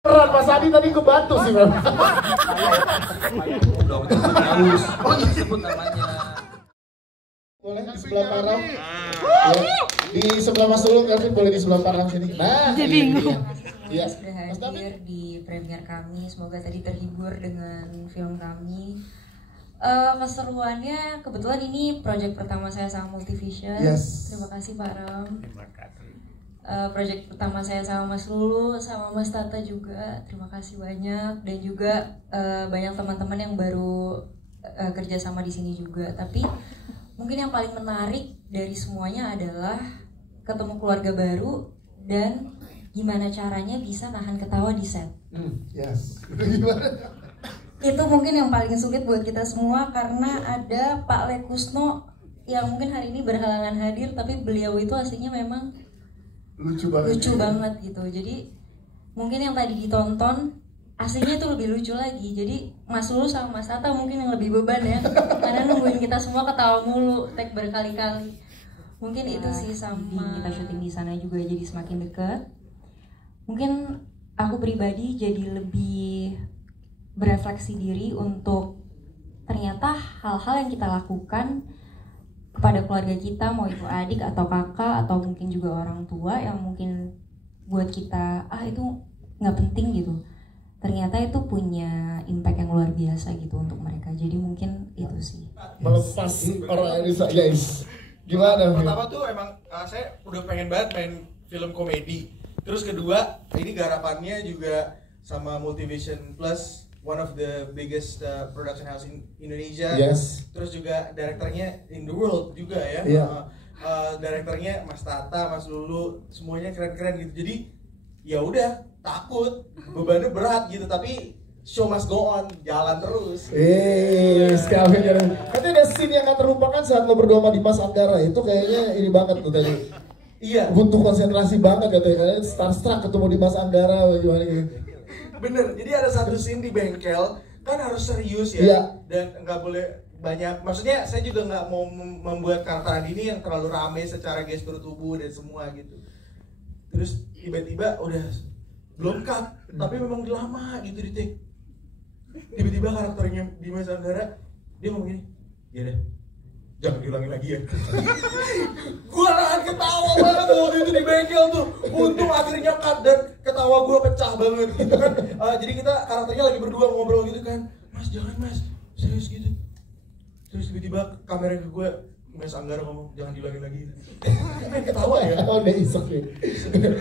Peran Mas Adi tadi kebantu sih memang. Dong, itu harus. Oh, disebut namanya. Boleh di sebelah Parang. Ya, di sebelah Mas Ulung, Kelvin boleh di sebelah Parang sini. Nah, jadi bingung. Iya. Sudah hadir di premier kami, semoga tadi terhibur dengan film kami. Keseruannya kebetulan ini project pertama saya sama Multivision. Yes. Terima kasih Pak Ram. Project pertama saya sama Mas Lulu, sama Mas Tata juga. Terima kasih banyak, dan juga banyak teman-teman yang baru kerja sama di sini juga. Tapi mungkin yang paling menarik dari semuanya adalah ketemu keluarga baru dan gimana caranya bisa nahan ketawa di set. Yes. Gimana? Itu mungkin yang paling sulit buat kita semua, karena ada Pak Lekusno yang mungkin hari ini berhalangan hadir, tapi beliau itu aslinya memang Lucu banget gitu. Jadi mungkin yang tadi ditonton aslinya itu lebih lucu lagi. Jadi Mas Lulu sama Mas Tata mungkin yang lebih beban ya, karena nungguin kita semua ketawa mulu, take berkali-kali. Mungkin itu sih, sama kita syuting di sana juga jadi semakin dekat. Mungkin aku pribadi jadi lebih berefleksi diri untuk ternyata hal-hal yang kita lakukan kepada keluarga kita, mau itu adik atau kakak atau mungkin juga orang tua yang mungkin buat kita itu nggak penting gitu, ternyata itu punya impact yang luar biasa gitu untuk mereka. Jadi mungkin itu sih. Melepas orang Indonesia, guys. Gimana? Pertama tuh emang saya udah pengen banget main film komedi. Terus kedua, ini garapannya juga sama Multivision Plus, one of the biggest production house in Indonesia. Yes. Terus juga direkturnya in the world juga ya. Yeah. Direkturnya Mas Tata, Mas Lulu, semuanya keren-keren gitu. Jadi ya udah, takut, bebannya berat gitu, tapi show must go on, jalan terus. Kelvin jalan. Katanya ada scene yang gak terlupakan saat lo berdua sama Dimas Anggara, itu kayaknya ini banget tuh tadi. Iya. Butuh konsentrasi banget katanya, karena starstruck ketemu Dimas Anggara gimana gitu. Bener, jadi ada satu scene di bengkel, kan harus serius ya, Iya. dan nggak boleh banyak, maksudnya saya juga nggak mau membuat karakter ini yang terlalu rame secara gestur tubuh dan semua gitu. Terus tiba-tiba udah belum cut, tapi memang lama gitu di take. Tiba-tiba karakternya Dimas Anggara, dia ngomong gini, ya deh, jangan diulangin lagi ya. Gua nahan ketawa banget waktu itu di bengkel tuh. Untung akhirnya cut dan ketawa gua pecah banget gitu kan. Jadi kita karakternya lagi berdua ngobrol gitu kan. Mas jangan mas, serius gitu. Terus tiba-tiba kamera ke gua, Mas Anggara ngomong jangan diulangin lagi. Main ketawa ya. Oh, udah isok nih.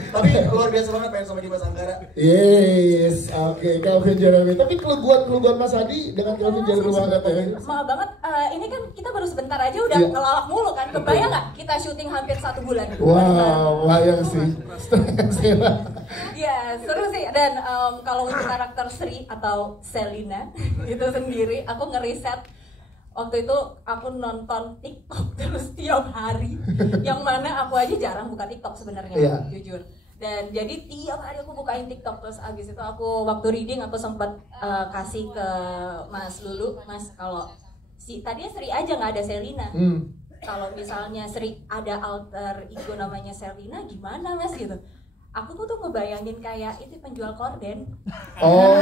Tapi luar biasa banget main sama Dimas Anggara. Yes, oke, Kelvin Jeremy. Tapi keluguan Mas Adi dengan Kelvin Jeremy banget ya. Maaf banget, ini kan kita baru sebentar aja udah ngelawak mulu kan. Kebayang nggak kita syuting hampir 1 bulan? Wow, bayang sih. Iya, seru sih. Dan kalau untuk karakter Sri atau Selina itu sendiri, aku ngeriset. Waktu itu aku nonton TikTok terus tiap hari, yang mana aku aja jarang buka TikTok sebenarnya, jujur. Dan jadi tiap hari aku bukain TikTok. Terus abis itu aku waktu reading aku sempat kasih ke Mas Lulu, Mas kalau tadinya Sri aja nggak ada Selina. Kalau misalnya Sri ada alter ego namanya Selina, gimana Mas gitu? Aku tuh ngebayangin kayak itu penjual korden. Oh,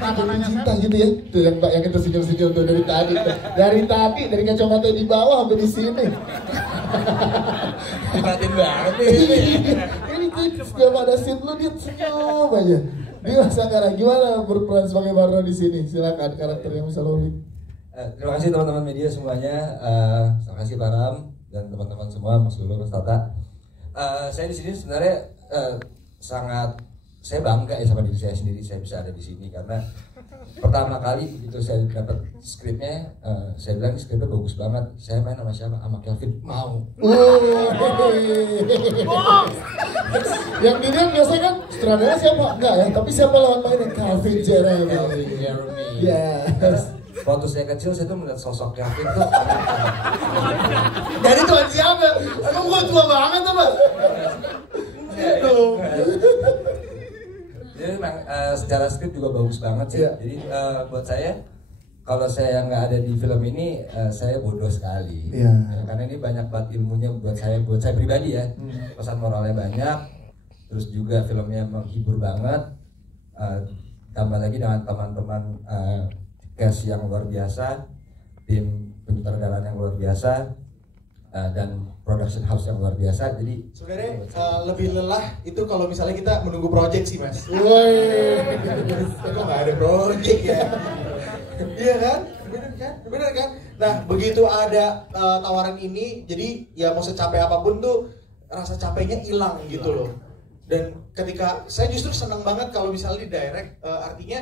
makanan cinta gitu ya. Tuh yang itu senyum-senyum tuh dari tadi. Dari kacamata di bawah sampai di sini. Dibatin banget nih. Ini setiap ada scene lu dia senyum aja. Dimas Anggara, gimana berperan sebagai Marno di sini? Silakan karakter yang bisa lo lihat. Terima kasih teman-teman media semuanya. Terima kasih Pak Ram dan teman-teman semua, Mas Lulu, Mas Tata. Saya di sini sebenarnya saya bangga ya sama diri saya sendiri, saya bisa ada di sini karena pertama kali begitu saya dapat skripnya, saya bilang skripnya bagus banget. Saya main sama siapa? Sama Kelvin. Mau. Yang dilihat biasanya kan sutradara siapa? Enggak ya, tapi siapa lawan mainnya? Kelvin Jeremy. Yes. Waktu saya kecil saya tuh melihat sosok Kelvin tuh. Jadi tuan siapa? Emang gua tua banget apa? Jadi memang secara skrip juga bagus banget sih. Jadi buat saya, kalau saya nggak ada di film ini, saya bodoh sekali. Karena ini banyak banget ilmunya buat saya pribadi ya. Pesan moralnya banyak, terus juga filmnya menghibur banget. Tambah lagi dengan teman-teman cast yang luar biasa, tim penyutradaraan yang luar biasa, dan production house yang luar biasa. Jadi sebenarnya lebih lelah itu kalau misalnya kita menunggu project sih mas. Woi, kok nggak ada project ya? Iya kan? Bener kan? Nah begitu ada tawaran ini, jadi ya mau secapek apapun tuh rasa capeknya hilang gitu loh. Dan ketika saya justru senang banget kalau misalnya di direct, artinya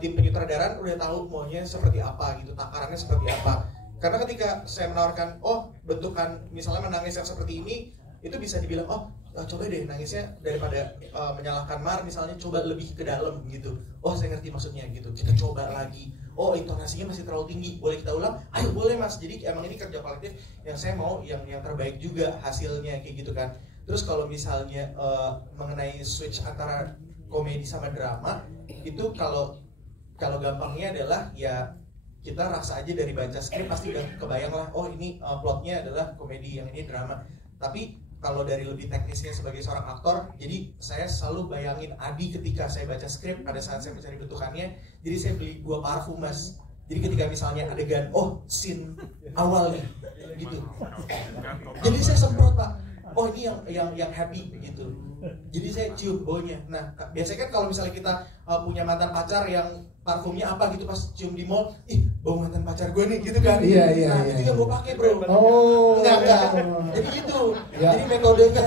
tim penyutradaraan udah tahu maunya seperti apa gitu, takarannya seperti apa. Karena ketika saya menawarkan, oh bentukan misalnya menangis yang seperti ini, itu bisa dibilang, oh coba deh nangisnya daripada menyalahkan Mar misalnya, coba lebih ke dalam gitu. Oh saya ngerti maksudnya gitu, kita coba lagi. Oh intonasinya masih terlalu tinggi, boleh kita ulang? Ayo boleh mas. Jadi emang ini kerja kolektif yang saya mau yang terbaik juga hasilnya kayak gitu kan. Terus kalau misalnya mengenai switch antara komedi sama drama, itu kalau gampangnya adalah ya kita rasa aja dari baca skrip pasti udah kebayang lah, oh ini plotnya adalah komedi, yang ini drama. Tapi kalau dari lebih teknisnya sebagai seorang aktor, jadi saya selalu bayangin Adi ketika saya baca skrip pada saat saya mencari bentukannya. Jadi saya beli 2 parfum mas. Jadi ketika misalnya adegan, oh scene awalnya gitu, jadi saya semprot pak, oh ini yang happy gitu. Jadi saya cium baunya. Nah biasanya kan kalau misalnya kita punya mantan pacar yang parfumnya apa gitu, pas cium di mall, ih bau mantan pacar gue nih gitu kan. Iya. Nah itu yang gue pakai bro. Oh. Enggak. Jadi itu. Ya. Jadi metodenya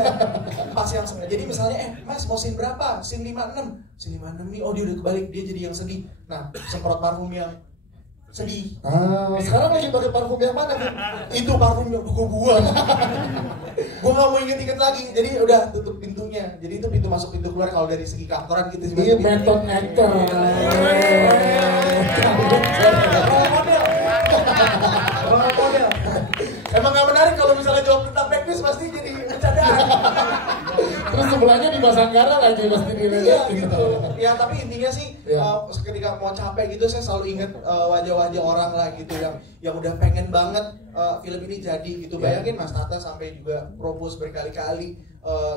pas yang, jadi misalnya mas mau scene berapa? Scene 56. Scene 56 nih, oh dia udah kebalik, dia jadi yang sedih. Nah semprot parfum yang sedih. Sekarang lagi pakai parfum yang mana nih? Itu parfum yang gue buang. Gue gak mau inget-inget lagi, jadi udah tutup pintunya. Jadi itu pintu masuk pintu keluar kalau dari segi keaktoran gitu sih. Iya, method actor. Model. Emang gak menarik kalau misalnya jawab tentang teknis pasti jadi bercandaan. Terus sebelahnya dipasang garam aja pasti dilihat. Iya gitu. Ya tapi intinya sih ketika mau capek gitu saya selalu inget wajah-wajah orang lah gitu yang udah pengen banget film ini jadi gitu. Bayangin Mas Tata sampai juga propose berkali-kali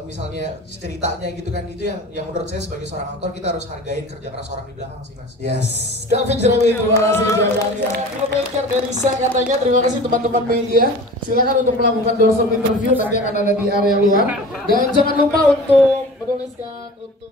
misalnya ceritanya gitu kan, itu yang menurut saya sebagai seorang aktor kita harus hargain kerja keras orang di belakang sih Mas. Yes. Kevin Jeremy, terima kasih jawabannya. Filmmaker Denisa katanya terima kasih teman-teman media. Silakan untuk melakukan doorstop interview, nanti akan ada di area luar. Dan jangan lupa untuk menuliskan untuk